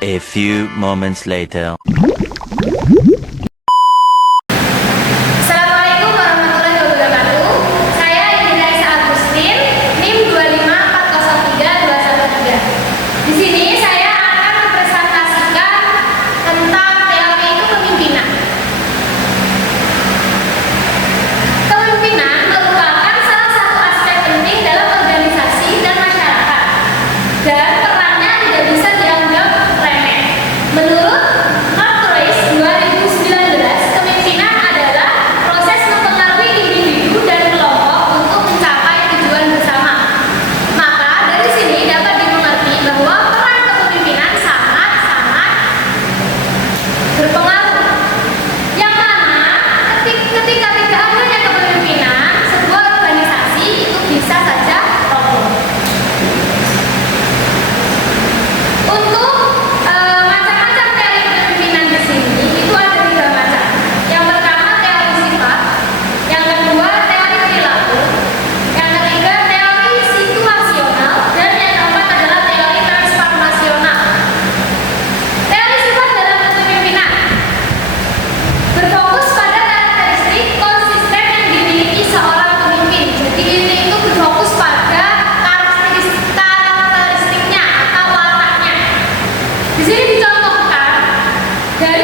A few moments later. Assalamualaikum warahmatullahi wabarakatuh. Saya Indra Isa Agustin, NIM 254032113. Di sini saya akan mempresentasikan tentang teori kepemimpinan. Kepemimpinan merupakan salah satu aspek penting dalam organisasi dan masyarakat, dan perannya tidak bisa dianggap remeh. Menurut Mark Trace 2019, kepemimpinan adalah proses mempengaruhi individu dan kelompok untuk mencapai tujuan bersama. Maka dari sini dapat dimengerti bahwa peran kepemimpinan sangat-sangat berpengaruh. Yang mana ketika tidak adanya kepemimpinan, sebuah organisasi itu bisa saja roboh. Untuk macam-macam teori kepemimpinan di sini itu ada 3 macam. Yang pertama teori sifat, yang kedua teori perilaku, yang ketiga teori situasional, dan yang keempat adalah teori transformasional. Teori sifat dalam kepemimpinan berfokus pada karakteristik konsisten yang dimiliki seorang pemimpin. Jadi ini itu berfokus pada karakteristiknya atau wataknya. Di sini dicontohkan dari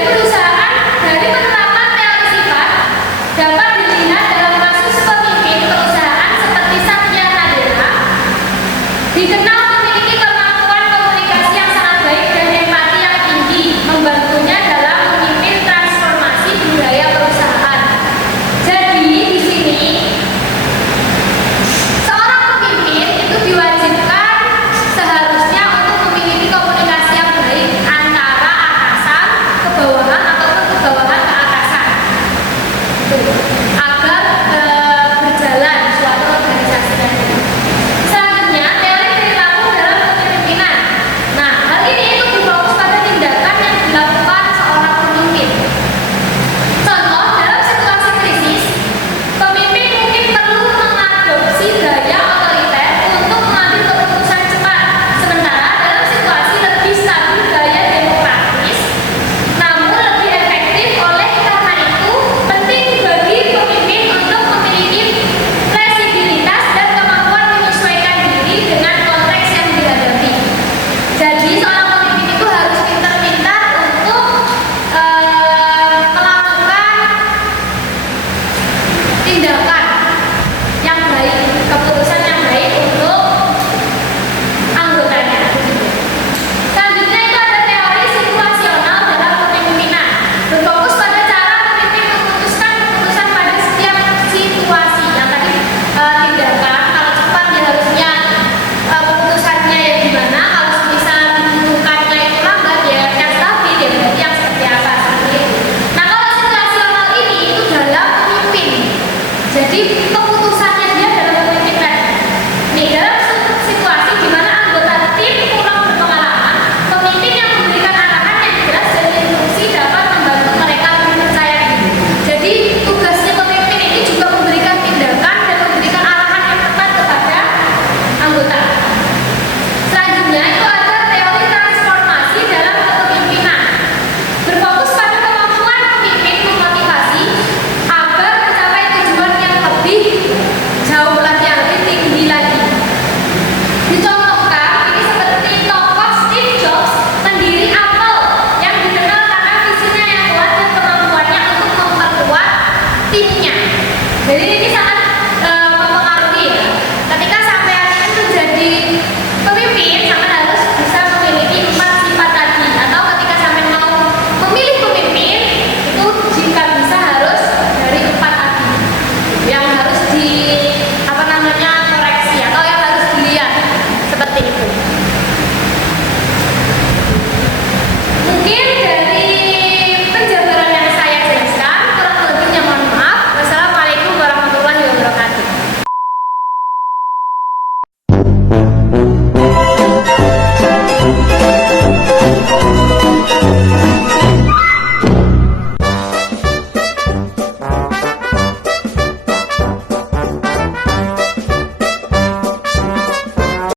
penerapan teori sifat dapat dilihat dalam kasus pemimpin perusahaan seperti Satya Nadella, dikenal